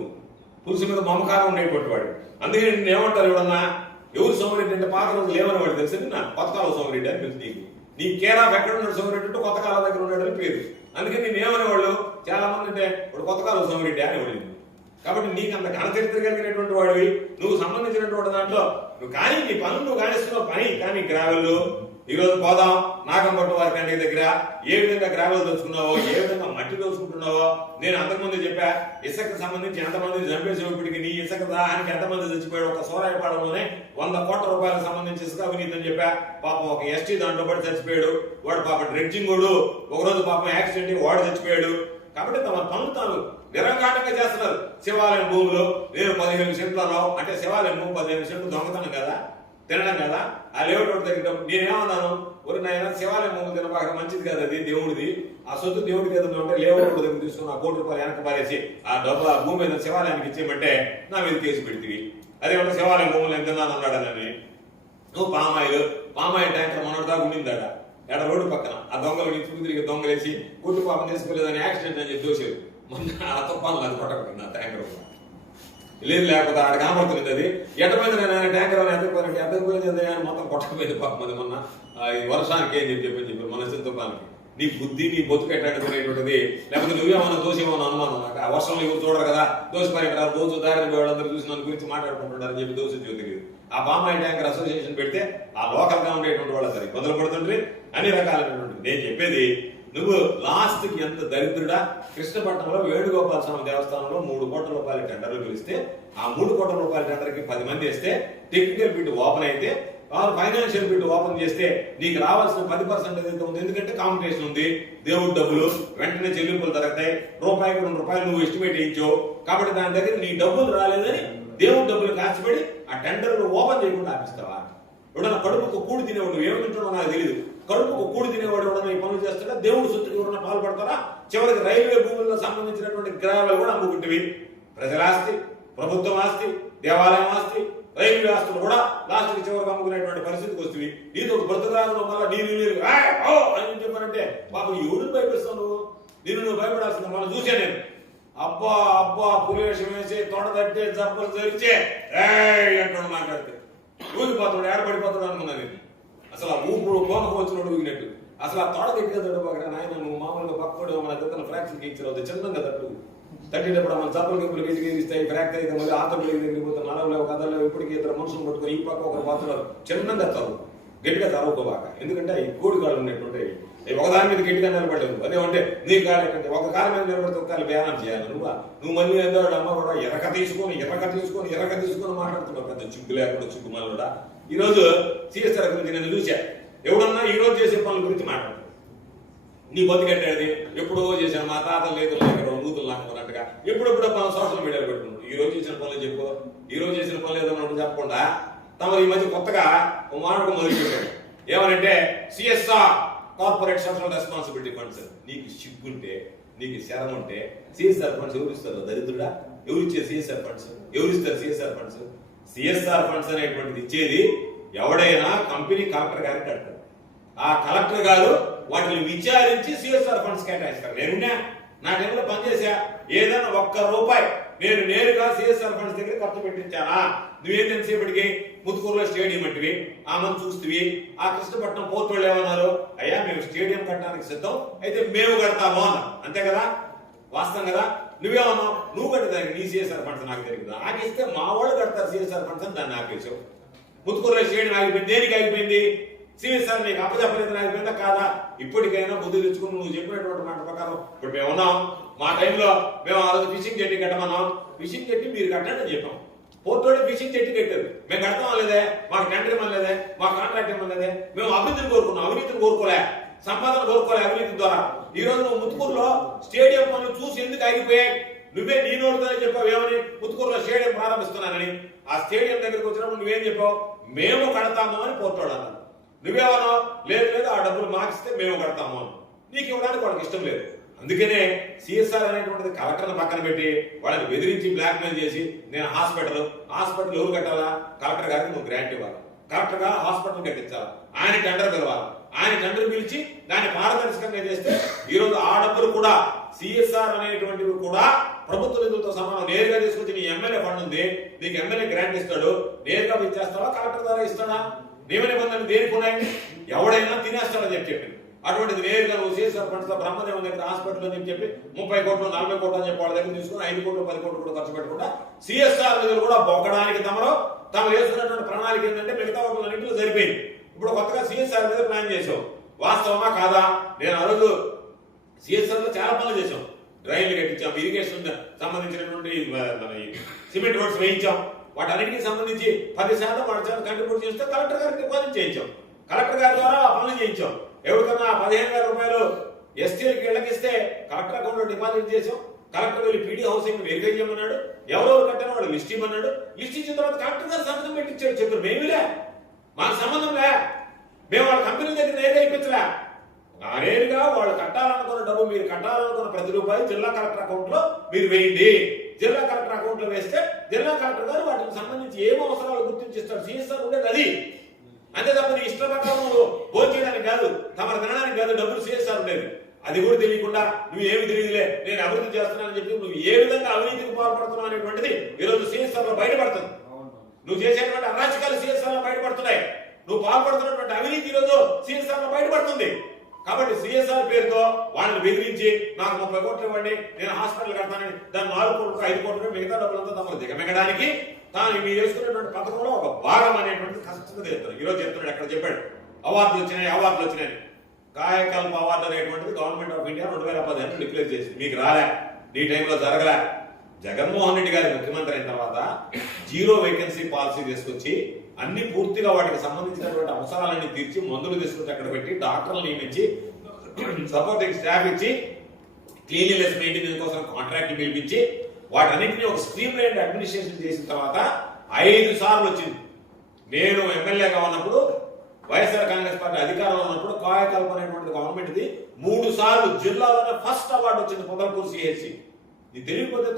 పులుసు మీద మమకారం ఉండేటువంటి వాడు. అందుకే నేను ఏమంటారు ఎవడన్నా, ఎవరు సోమరెడ్డి అంటే పాత రోజులు ఏమనేవాడు తెలుసు, నా కొత్త కాలం సోమరెడ్డి అని తెలుసు నీకు. నీ కేరాఫ్ ఎక్కడ ఉన్నాడు సోమరెడ్డి అంటే కొత్త కాలం దగ్గర ఉన్నాడని పేరు. అందుకని నేను ఏమనేవాళ్ళు చాలా మంది అంటే ఇప్పుడు కొత్త కాలం సోమరెడ్డి అనేవాడు. కాబట్టి నీకు అంత ఘనచరిత్ర కలిగినటువంటి వాడివి, నువ్వు సంబంధించినటువంటి దాంట్లో నువ్వు కానీ నీ పనులు నువ్వు కానిస్తున్నావు పని. కానీ గ్రావెల్ ఈ రోజు పోదాం నాగంపట్టు వారి కంటి దగ్గర ఏ విధంగా గ్రావెల్ దోచుకున్నావో, ఏ విధంగా మట్టి దోచుకుంటున్నావో నేను అంతకుముందు చెప్పా. ఇసుకకు సంబంధించి ఎంతమంది చంపేసేపటికి నీ ఇసుక దానికి ఎంతమంది చచ్చిపోయాడు. ఒక సోరాయపాడంలోనే 100 కోట్ల రూపాయలకు సంబంధించి ఇసుక అవినీతి అని చెప్పా. పాపం ఒక ఎస్టీ దాంట్లో పడి చచ్చిపోయాడు వాడు. పాపం డ్రెడ్జింగ్ వాడు ఒకరోజు పాపం యాక్సిడెంట్ వాడు చచ్చిపోయాడు. కాబట్టి తమ పనులు తాను నిరంకాటంగా చేస్తున్నారు. శివాలయం భూములు నేను 15 సెంట్లలో అంటే శివాలయం భూమి 15 సెంట్లు దొంగతనం కదా, తినడం కదా. ఆ లేఅవుట్ దగ్గర నేనేమన్నాను, ఒక నాయన శివాలయం భూములు తినబాక మంచిది కదా, అది దేవుడిది. ఆ సొత్తు దేవుడికి ఏదైనా ఉంటే లేఅవుట్ దగ్గర తీసుకుని ఆ కోటి రూపాయలు వెనక పారేసి ఆ డబ్బు ఆ భూమి మీద శివాలయానికి ఇచ్చేయమంటే నా మీద కేసు పెడితే అదేమంటే శివాలయం భూములు ఎంత అన్నాడని. నువ్వు పామాయిల్ ట్యాంకర్ మొన్నటిదాకా ఉండిందాడ ఎడ రోడ్డు పక్కన ఆ దొంగలు చుట్టూ తిరిగి దొంగలేసి కొట్టు పాపం చేసుకోలేదని యాక్సిడెంట్ అని చెప్పి దోశారు. మొన్న ఆ తుఫాను అది కొట్టకుండా ట్యాంకర్ లేదు, లేకపోతే ఆడ కనపడుతుంది. అది ఎట్టపోయింది నేను ట్యాంకర్ అని ఎత్తకపోయింది అని మొత్తం కొట్టకపోయింది పాపం. అది మొన్న వర్షానికి ఏం చెప్పి మన తుఫానికి నీ బుద్ధి నీ బొతుకు ఎట్లాంటిది, లేకపోతే నువ్వేమన్నా దోషేమన్నా అనుమానం నాకు. ఆ వర్షంలో ఎవరు చూడరు కదా, దోషపరిటారు దోషు దారిని వాళ్ళందరూ చూసి నన్ను గురించి మాట్లాడుకుంటున్నారని చెప్పి దోషం తెలియదు. ఆ పామాయిల్ ట్యాంకర్ అసోసియేషన్ పెడితే ఆ లోకల్ గా ఉండేటువంటి వాళ్ళ సరే ఇబ్బందులు పడుతుండ్రి అన్ని రకాలైనటువంటి. నేను చెప్పేది నువ్వు లాస్ట్ కి ఎంత దరిద్రుడా. కృష్ణపట్నంలో వేణుగోపాల స్వామి దేవస్థానంలో 3 కోట్ల రూపాయల టెండర్లు పిలిస్తే ఆ 3 కోట్ల రూపాయల టెండర్ కి 10 మంది వేస్తే టెక్నికల్ బిడ్ ఓపెన్ అయితే ఫైనాన్షియల్ బిడ్ ఓపెన్ చేస్తే నీకు రావాల్సిన 10% ఏదైతే ఉంది. ఎందుకంటే కాంపిటీషన్ ఉంది, దేవుడి డబ్బులు వెంటనే చెల్లింపులు జరుగుతాయి. రూపాయికి 2 రూపాయలు నువ్వు ఎస్టిమేట్ వేయించావు కాబట్టి దాని దగ్గర నీ డబ్బులు రాలేదని దేవుడి డబ్బులు కాచిపడి ఆ టెండర్లు ఓపెన్ చేయకుండా ఆపిస్తావా? ఎవడన్నా కడుపుకు కూడి తినేవాడు నువ్వు ఏమి తింటున్నావు నాకు తెలియదు. కడుపుకు కూడి తినేవాడు ఎవడన్నా ఈ పనులు చేస్తాడా? దేవుడు సొత్తుకి ఎవరన్నా పాల్పడతారా? చివరికి రైల్వే భూముల్లో సంబంధించినటువంటి గ్రామాలు కూడా అమ్ముకుంటువి. ప్రజలాస్తి, ప్రభుత్వం ఆస్తి, దేవాలయం ఆస్తి, రైల్వే ఆస్తులు కూడా లాస్ట్ కి చివరికి అమ్ముకునేటువంటి పరిస్థితికి వస్తుంది. నీతో బ్రతుకురాలను వల్ల నీరు అని చెప్పారంటే పాపం ఎవరు భయపిస్తావు నువ్వు? నువ్వు భయపడాల్సింది మనం చూసే నేను. అబ్బా పులివేషం వేసి తొడ తట్టే జబ్బలు జరిచే అంటాడు మాట్లాడితే ఊగిపోతాడు, ఏడపడిపోతాడు అనుకున్నా నేను. అసలు ఆ ఊపుడు కోనకు వచ్చినట్టు ఊగినట్టు అసలు ఆ తొడ తట్టిగా తట్టుకోక నాయన నువ్వు మామూలుగా పక్కడు మన దగ్గర ఫ్రాక్చర్ ఇచ్చారు చిన్నంగా తట్టేటప్పుడు మన చప్పలు గింపులు గీస్తాయి ఫ్రాక్చర్ అయితే మళ్ళీ ఆతపిల్లకి దగ్గరికి పోతే నడవలేవు కథలో ఇప్పటికీ ఇద్దరు మనుషులు పట్టుకొని ఈ పక్క ఒకరు పోతున్నారు. చిన్నంగా చదువు గట్టిగా చదువుకోబాక. ఎందుకంటే ఈ కోడి కాళ్ళు ఉన్నటువంటి ఒకదాని మీద గట్టిగా నిలబడలేవు. అదేమంటే నీ కాలు ఒక కాలు మీద నిలబడితే ఒక కాలు బ్యానం చేయాలి. నువ్వు మళ్ళీ ఏదో అమ్మ కూడా ఎరక తీసుకొని మాట్లాడుతున్నావు. పెద్ద చిగ్గు లేకుండా చిగ్గు మళ్ళీ. ఈ రోజు సిఎస్ఆర్ గురించి నేను చూసా. ఎవడన్నా ఈ రోజు చేసే పనుల గురించి మాట్లాడుతున్నావు. నీ బతికట్టేది ఎప్పుడో చేశాను మా తాతలు లేదు నూతులు లాక్కున్నట్టుగా ఎప్పుడెప్పుడో మనం సోషల్ మీడియాలో పెట్టుకుంటాం. ఈ రోజు చేసిన పనులు చెప్పు, ఈ రోజు చేసిన పనులు ఏదన్నా చెప్పకుండా తమ ఈ మధ్య కొత్తగా మాట్లాడుకు మొదలుపెట్టాడు. ఏమనంటే CSR corporate social responsibility funds. నీకు సిగ్గుంటే నీకు శరం ఉంటే సిఎస్ఆర్ ఫండ్స్ ఎవరు ఇస్తారు? దరిద్రుడా. ఎవరిచ్చే సిఎస్ఆర్ ఫండ్స్? ఎవరిస్తారు సిఎస్ఆర్ ఫండ్స్? సిఎస్ఆర్ ఫండ్స్ అనేటువంటిది ఇచ్చేది ఎవడైనా కంపెనీ కలెక్టర్ గారికి కడతాడు. ఆ కలెక్టర్ గారు వాటిని విచారించి సిఎస్ఆర్ ఫండ్స్ కేటాయిస్తారు. నేనున్నా నా టైంలో పనిచేసా, ఏదైనా ₹1 నేను నేరుగా సిఎస్ఆర్ ఫండ్స్ దగ్గర ఖర్చు పెట్టించానా? నువ్వేం తెలిసేపటికి ముత్తుకూరులో స్టేడియం అంటివి, ఆ మంది చూస్తవి. ఆ కృష్ణపట్నం పోర్టు వాళ్ళు ఏమన్నారు, అయ్యా మేము స్టేడియం కట్టడానికి సిద్ధం, అయితే మేము కడతాము అన్నా. అంతే కదా, వాస్తవం కదా. నువ్వేమన్నావు, నువ్వు కట్టేదానికి నీ సిఎస్ఆర్ ఫండ్స్ నాకు తెలియదు, నాకు ఇస్తే మా వాళ్ళు కడతారు సిఎస్ఆర్ ఫండ్స్ అని దాన్ని ఆపేసావు. ముత్తుకూరులో స్టేడియం ఆగిపోయింది, దేనికి ఆగిపోయింది? సిఎస్ఆర్ నీకు అప్పచెప్పలేదు ఆగిపోయిందా కాదా? ఇప్పటికైనా బుద్ధి తెచ్చుకుని నువ్వు చెప్పినటువంటి మాట ప్రకారం ఇప్పుడు మేము ఉన్నాం. మా టైంలో మేము ఆ రోజు ఫిషింగ్ జెట్టి కట్టమన్నాం, ఫిషింగ్ జెట్టి మీరు కట్టండి అని చెప్పాం. పోర్టోడి ఫిషింగ్ జెట్టి కట్టారు, మేము కడతాం లేదే, మాకు టెండర్ ఇవ్వలేదే, మా కాంట్రాక్ట్ ఇవ్వలేదే. మేము అభివృద్ధిని కోరుకున్నాం, అవినీతిని కోరుకోలే, సంపాదన కోరుకోలే అవినీతి ద్వారా. ఈ రోజు నువ్వు ముత్తుకూరులో స్టేడియం పనులు చూసి ఎందుకు ఆగిపోయాయి? నువ్వే నీ నోటితోనే చెప్పావు ఏమని, ముత్తుకూరులో స్టేడియం ప్రారంభిస్తున్నానని. ఆ స్టేడియం దగ్గరికి వచ్చినప్పుడు నువ్వేం చెప్పావు, మేము కడతాము అని పోర్టోడు అన్నాను. నువ్వేమన్నావు, లేదు లేదు ఆ డబ్బులు మాకిస్తే మేము కడతాము అని. నీకు ఇవ్వడానికి వాళ్ళకి ఇష్టం లేదు. అందుకనే సిఎస్ఆర్ అనేటువంటిది కలెక్టర్ని పక్కన పెట్టి వాళ్ళని బెదిరించి బ్లాక్ మెయిల్ చేసి, నేను హాస్పిటల్ ఎవరు కట్టాలా? కలెక్టర్ గారికి నువ్వు గ్రాంట్ ఇవ్వాలి, కలెక్టర్ గారు హాస్పిటల్ కట్టించాలి, ఆయన టెండర్ పిలవాలి, ఆయన టెండర్ పిలిచి దాన్ని పారదర్శకంగా చేస్తే ఈ రోజు ఆ డబ్బులు కూడా సిఎస్ఆర్ అనేటువంటివి కూడా ప్రభుత్వ నిధులతో సమానం. నేరుగా తీసుకొచ్చి నీ ఎమ్మెల్యే ఫండ్ ఉంది, నీకు ఎమ్మెల్యే గ్రాంట్ ఇస్తాడు, నేరుగా ఇచ్చేస్తావా కలెక్టర్ ద్వారా ఇస్తాడా? నియమ నిబంధనలు దేనికి ఉన్నాయి? ఎవడైనా తినేస్తాడని చెప్పింది. అటువంటిది నేరుగా నువ్వు సిఎస్ఆర్ ఫండ్స్ తో బ్రహ్మదేవం దగ్గర హాస్పిటల్ అని చెప్పి 30 కోట్లు 40 కోట్లు అని చెప్పి వాళ్ళ దగ్గర తీసుకుని 5 కోట్లు 10 కోట్లు కూడా ఖర్చు పెట్టకుండా సిఎస్ఆర్ నిధులు కూడా బొక్కడానికి తమ వేసుకున్నటువంటి ప్రణాళిక ఏంటంటే మిగతా వాటిలో సరిపోయింది. ఇప్పుడు కొత్తగా సిఎస్ఆర్ మీద ప్లాన్ చేసాం, వాస్తవమా కాదా? నేను ఆ రోజు సిఎస్ఆర్ లో చాలా పనులు చేసాం, డ్రైన్లు కట్టించాం, ఇరిగేషన్ సంబంధించినటువంటి సిమెంట్ రోడ్స్ వేయించాం, వాటన్నిటికీ సంబంధించి 10% వాటి కంట్రిబ్యూట్ చేస్తే కలెక్టర్ గారికి డిపాజిట్ చేయించాం, కలెక్టర్ గారి ద్వారా ఆ పనులు చేయించాం. ఎవరికన్నా 15,000 రూపాయలు ఎస్టీలకి ఇళ్ళకిస్తే కలెక్టర్ అకౌంట్ లో డిపాజిట్ చేసాం. కలెక్టర్ వెళ్ళి పీడీ హౌసింగ్ వెరిఫై చేయమన్నాడు, ఎవరెవరు కట్టారో వాడు లిస్ట్ ఇవ్వమన్నాడు. లిస్ట్ ఇచ్చిన తర్వాత కలెక్టర్ గారు సంతకం పెట్టించాడు. చెప్పారు మేమిలే, మాకు సంబంధం లే, మేము వాళ్ళ కంపెనీ దగ్గర నేరుగా ఇప్పించలే, నేరుగా వాళ్ళు కట్టాలనుకున్న డబ్బు, మీరు కట్టాలనుకున్న ప్రతి రూపాయి జిల్లా కలెక్టర్ అకౌంట్ లో మీరు వేయండి. జిల్లా కలెక్టర్ అకౌంట్ లో వేస్తే జిల్లా కలెక్టర్ గారు వాటికి సంబంధించి ఏం అవసరాలు గుర్తించిస్తారు. సిఎస్ఆర్ ఉండేది అది, అంతే తప్ప నీ ఇష్ట ప్రకారం నువ్వు భోజనం చేయడానికి కాదు, తమ తినడానికి కాదు డబ్బులు సిఎస్ఆర్ ఉండేది. అది కూడా తెలియకుండా నువ్వు ఏమి తెలియదులే నేను అభివృద్ధి చేస్తున్నానని చెప్పి నువ్వు ఏ విధంగా అవినీతికి పాల్పడుతున్నావు అనేటువంటిది ఈరోజు సిఎస్ఆర్ లో బయటపడుతుంది. నువ్వు చేసేటువంటి అరాచకాలు సిఎస్ఆర్ లో బయటపడుతున్నాయి, నువ్వు పాల్పడుతున్నటువంటి అవినీతి ఈరోజు సిఎస్ఆర్ లో బయటపడుతుంది. కాబట్టి సిఎస్ఆర్ పేరుతో వాళ్ళని బెదిరించి నాకు 30 కోట్లు ఇవ్వండి నేను హాస్పిటల్ కడతానని దాన్ని 4 కోట్లు 5 కోట్లు మిగతా డబ్బులంతా తమకు దిగమెగడానికి తాను మీరు చేసుకున్నటువంటి పథకంలో ఒక భాగం అనేటువంటి కష్టంగా చెప్తారు. ఈరోజు చెప్తున్నాడు, ఎక్కడ చెప్పాడు అవార్డులు వచ్చినాయి. కాయకల్ప అవార్డు అనేటువంటిది గవర్నమెంట్ ఆఫ్ ఇండియా 2015 డిక్లేర్ చేసింది, మీకు రాలే, నీ టైంలో జరగలే. జగన్మోహన్ రెడ్డి గారి ముఖ్యమంత్రి అయిన తర్వాత 0 వేకెన్సీ పాలసీ తీసుకొచ్చి అన్ని పూర్తిగా వాటికి సంబంధించినటువంటి అవసరాలన్నీ తీర్చి మందులు తీసుకొచ్చి అక్కడ పెట్టి డాక్టర్లు నియమించి సపోర్టింగ్ స్టాఫ్ ఇచ్చి క్లీన్లీనెస్ మెయింటెనెన్స్ కోసం కాంట్రాక్ట్ పిలిపించి వాటన్నింటినీ ఒక స్ట్రీమ్ లైన్ అడ్మినిస్ట్రేషన్ చేసిన తర్వాత 5 సార్లు వచ్చింది. నేను ఎమ్మెల్యేగా ఉన్నప్పుడు వైఎస్ఆర్ కాంగ్రెస్ పార్టీ అధికారంలో ఉన్నప్పుడు కాయకల్ప అనేటువంటి గవర్నమెంట్ది 3 సార్లు జిల్లాలోనే ఫస్ట్ అవార్డు వచ్చింది పొదలకూరు సిహెచ్సి. నీకు తెలియకపోతే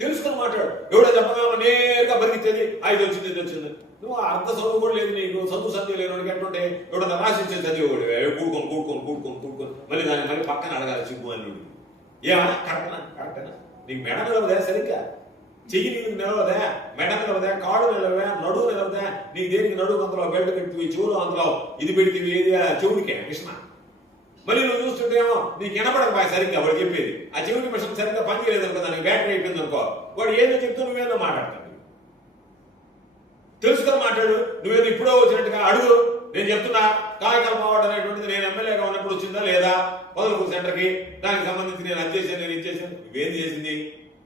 తెలుసుకొని మాట్లాడు. ఎవడో చెప్పగా నేరుగా బతికిచ్చేది 5 వచ్చింది 5 వచ్చింది. నువ్వు అర్థ చదువు కూడా లేదు, నీకు చదువు సంధ్య లేని ఎట్లుంటే ఎవడన్నా రాసిచ్చే చదివేవాడు కూడుకొని మళ్ళీ దాన్ని మళ్ళీ పక్కన అడగాలి సిగ్గు అని. ఏమన్నా కరెక్టేనా? నీకు మెడ నిలవదా, సరిగ్గా చెయ్యి నీకు నిలవదా, మెడ నిలవదా, కాడు నిలవదా, నడువు నిలవదా? నీకు దేనికి నడువు అందులో బెల్ట్ పెట్టి చెవులు అందులో ఇది పెడితే ఏది చెవుడికే కృష్ణ. మళ్ళీ నువ్వు చూస్తుంటేమో నీకు వినపడదు బాగా సరిగ్గా వాడు చెప్పేది. ఆ చెవిటి మిషన్ సరిగ్గా పనిచేయలేదు అనుకో, దానికి బ్యాటరీ అయిపోయింది అనుకో, వాడు ఏదో చెప్తూ నువ్వేదో మాట్లాడతాడు. తెలుసుకొని మాట్లాడు. నువ్వేదో ఇప్పుడో వచ్చినట్టుగా అడుగు. నేను చెప్తున్నా, కాయకల్ప అవార్డు అనేటువంటిది నేను ఎమ్మెల్యేగా ఉన్నప్పుడు వచ్చిందా లేదా పొదలకూరు సెంటర్కి, దానికి సంబంధించి నేను అది చేశాను నేను ఇచ్చేసాను. ఇవేం చేసింది?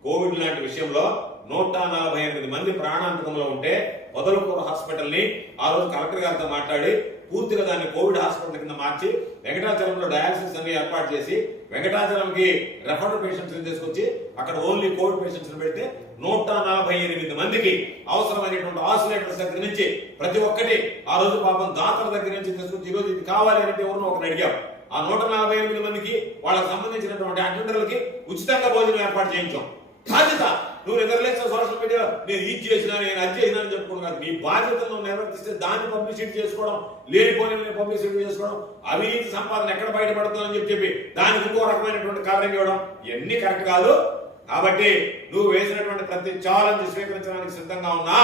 కోవిడ్ లాంటి విషయంలో 148 మంది ప్రాణాంతకంలో ఉంటే పొదలకూరు హాస్పిటల్ ని ఆ రోజు కలెక్టర్ గారితో మాట్లాడి పూర్తిగా దాన్ని కోవిడ్ హాస్పిటల్ కింద మార్చి వెంకటాచలంలో డయాలసిస్ అన్ని ఏర్పాటు చేసి వెంకటాచలంకి రెఫర్డ్ పేషెంట్స్ తీసుకొచ్చి అక్కడ ఓన్లీ కోవిడ్ పేషెంట్స్ పెడితే 148 మందికి అవసరమైనటువంటి ఆసిలేటర్స్ దగ్గర నుంచి ప్రతి ఒక్కటి ఆ రోజు పాపం దాతల దగ్గర నుంచి తీసుకొచ్చి ఈ రోజు ఇది కావాలి అంటే ఎవరినో ఒకరు అడిగాం. ఆ 148 మందికి వాళ్ళకి సంబంధించినటువంటి అటెండర్లకి ఉచితంగా భోజనం ఏర్పాటు చేయించాం. బాధ్యత నువ్వు నిద్రలేస్తా సోషల్ మీడియాలో నేను ఇది చేసినా నేను అది చేసినా అని చెప్పుకున్నాను. నీ బాధ్యతను నిర్వర్తిస్తే దాన్ని పబ్లిసిటీ చేసుకోవడం, లేనిపోయిన పబ్లిసిటీ చేసుకోవడం, అవినీతి సంపాదన ఎక్కడ బయటపడుతుందని చెప్పి దానికి ఇంకో రకమైనటువంటి కవరింగ్ ఇవ్వడం, ఇవన్నీ కరెక్ట్ కాదు. కాబట్టి నువ్వు వేసినటువంటి ప్రతి ఛాలెంజ్ స్వీకరించడానికి సిద్ధంగా ఉన్నా.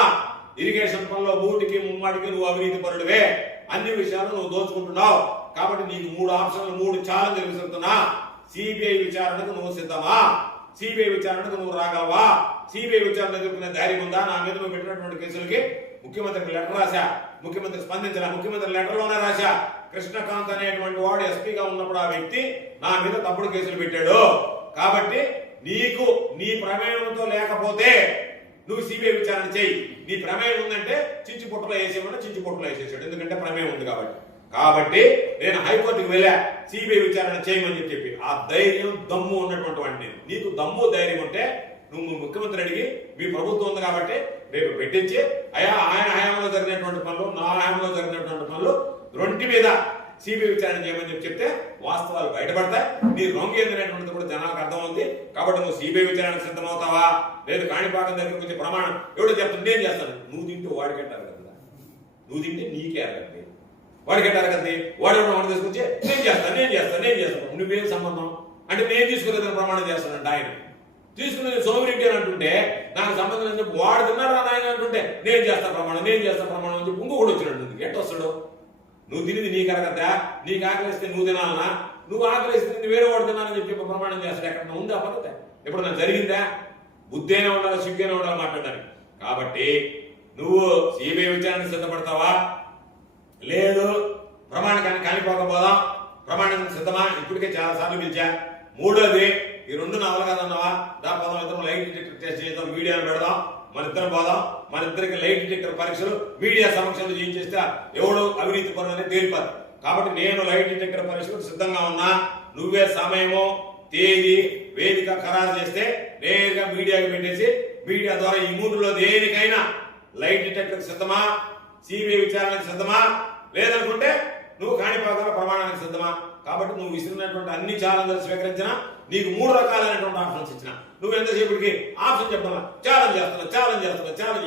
ఇరిగేషన్ పనుల్లో మూటికి ముమ్మాటికి నువ్వు అవినీతి పరుడివే, అన్ని విషయాలు నువ్వు దోచుకుంటున్నావు. కాబట్టి నీకు 3 ఆప్షన్లు, 3 ఛాలెంజ్లు విసురుతున్నా. సిబిఐ విచారణకు నువ్వు సిద్ధమా? సిబిఐ విచారణకు నువ్వు రాగలవా? సిబిఐ విచారణ ఎదుర్కొనే ధైర్యం ఉందా? నా మీద నువ్వు పెట్టినటువంటి కేసులకి ముఖ్యమంత్రికి లెటర్ రాశా, ముఖ్యమంత్రి స్పందించిన, ముఖ్యమంత్రి లెటర్లోనే రాశా. కృష్ణకాంత్ అనేటువంటి వాడు ఎస్పీగా ఉన్నప్పుడు ఆ వ్యక్తి నా మీద తప్పుడు కేసులు పెట్టాడు. కాబట్టి నీకు నీ ప్రమేయంతో లేకపోతే నువ్వు సిబిఐ విచారణ చేయి. నీ ప్రమేయం ఉందంటే చించి పుట్టలో వేసేమన్నా చించి పుట్టలో వేసేసాడు, ఎందుకంటే ప్రమేయం ఉంది కాబట్టి నేను హైకోర్టుకి వెళ్ళా సిబిఐ విచారణ చేయమని చెప్పి. ఆ ధైర్యం దమ్ము ఉన్నటువంటి వాడిని నేను. నీకు దమ్ము ధైర్యం ఉంటే నువ్వు ముఖ్యమంత్రి అడిగి మీ ప్రభుత్వం ఉంది కాబట్టి రేపు పెట్టించి అయ్యా ఆయన హయాంలో జరిగినటువంటి పనులు, నా హయాంలో జరిగినటువంటి పనులు రెంటి మీద సిబిఐ విచారణ చేయమని చెప్తే వాస్తవాలు బయటపడతాయి. నీ రొంగు ఏంటనేటువంటిది కూడా జనాలకు అర్థమవుతుంది. కాబట్టి నువ్వు సిబిఐ విచారణకు సిద్ధమవుతావా? లేదు కాణిపాకం దగ్గరకు వచ్చి ప్రమాణం ఎవడో చెప్తాను నేను చేస్తాను. నువ్వు తింటే వాడికెట్టారు కదా, నువ్వు తింటే నీకే అరగద్ది, వాడికెట్టారు కదా. వాడు తీసుకొచ్చి నేను చేస్తాను. నువ్వేం సంబంధం అంటే నేను తీసుకునేదని ప్రమాణం చేస్తానంట. ఆయన తీసుకునేది సోమిరెడ్డి అని అంటుంటే నాకు సంబంధం అని చెప్పి వాడు తిన్నారా ఆయన అంటుంటే నేను చేస్తా ప్రమాణం అని చెప్పి ఇంకొకటి వచ్చినట్టు ఎట్ట వస్తాడు? నువ్వు తినేది నీకు అరగద్దా? నీకు ఆకలిస్తే నువ్వు తినాలనా? నువ్వు ఆకలిస్తే వేరే వాడు తినాలని చెప్పి ప్రమాణం చేస్తాడు. ఎక్కడ ఉందా పద్ధతి? ఎప్పుడు నాకు జరిగిందా? బుద్ధైనా ఉండాలి, సిగ్గైనా ఉండాలి మాట్లాడడానికి. కాబట్టి నువ్వు సిబిఐ విచారణకు సిద్ధపడతావా? లేదు ప్రమాణానికి కానిపోకపోదాం, ప్రమాణానికి సిద్ధమా? ఇప్పటికే చాలా సార్లు పిలిచా. మూడోది ఈ 2 నవలు కదన్నావా? దా పదం ఇద్దరం లైట్ డిటెక్టర్ టెస్ట్ చేద్దాం, మీడియాను పెడదాం, మన ఇద్దరం పోదాం, మన ఇద్దరికి లైట్ డిటెక్టర్ పరీక్షలు మీడియా సమక్షంలో చేయించేస్తే ఎవడు అవినీతి పనులని తేలిపారు. కాబట్టి నేను లైట్ డిటెక్టర్ పరీక్షలకు సిద్ధంగా ఉన్నా. నువ్వే సమయము, తేదీ, వేదిక ఖరారు చేస్తే నేరుగా మీడియాకి పెట్టేసి మీడియా ద్వారా ఈ 3లో దేనికైనా లైట్ డిటెక్టర్ సిద్ధమా, సిబిఐ విచారణకు సిద్ధమా, లేదనుకుంటే నువ్వు కాణిపాకంలో ప్రమాణానికి సిద్ధమా? కాబట్టి నువ్వు విసిరినటువంటి అన్ని ఛాలెంజ్లు స్వీకరించినా నీకు 3 రకాలైనటువంటి ఆప్షన్స్ ఇచ్చిన. నువ్వు ఎంతసేపటికి ఆప్షన్ చెప్పాలా? ఛాలెంజ్ చేస్తావు.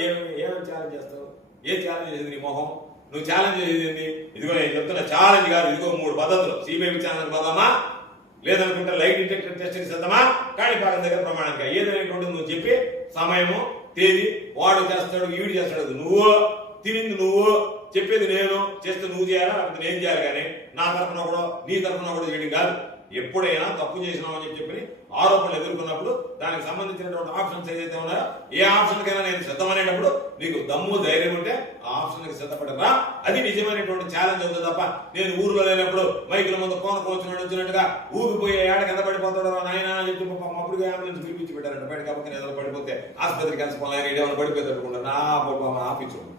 ఏమని ఛాలెంజ్ చేస్తావు? ఏ ఛాలెంజ్ చేసింది నీ మొహం? నువ్వు ఛాలెంజ్ చేసింది ఇదిగో నేను చెప్తున్నా ఛాలెంజ్ కాదు. ఇదిగో 3 పద్ధతులు. సిబిఐ విచారణకు పోదామా, లేదనుకుంటే లైట్ డిటెక్టర్ టెస్ట్కి సిద్ధమా, కాణిపాకం దగ్గర ప్రమాణంగా ఏదైనటువంటి నువ్వు చెప్పి సమయము, తేదీ, వాడు చేస్తాడు, ఈడు చేస్తాడు. నువ్వు తినింది నువ్వు, చెప్పేది నేను, చేస్తే నువ్వు చేయాలా లేకపోతే నేను చేయాలి. కానీ నా తరఫున కూడా నీ తరఫున కూడా చేయడం కాదు. ఎప్పుడైనా తప్పు చేసినామని చెప్పి ఆరోపణలు ఎదుర్కొన్నప్పుడు దానికి సంబంధించినటువంటి ఆప్షన్స్ ఏదైతే ఉన్నాయో ఏ ఆప్షన్కైనా నేను సిద్ధమనేటప్పుడు నీకు దమ్ము ధైర్యం ఉంటే ఆ ఆప్షన్కి సిద్ధపడరా. అది నిజమైనటువంటి ఛాలెంజ్ అవుతుంది తప్ప నేను ఊర్లో లేనప్పుడు మైకుల ముందు వచ్చినట్టుగా ఊరిపోయి ఏడ కింద పడిపోతాడు నాయన అని చెప్పి అప్పుడు అంబులెన్స్ పిలిపించి పెట్టారంట. బయట కాబట్టి పడిపోతే ఆసుపత్రికి కలిసి పడిపోతే నా ఆపించు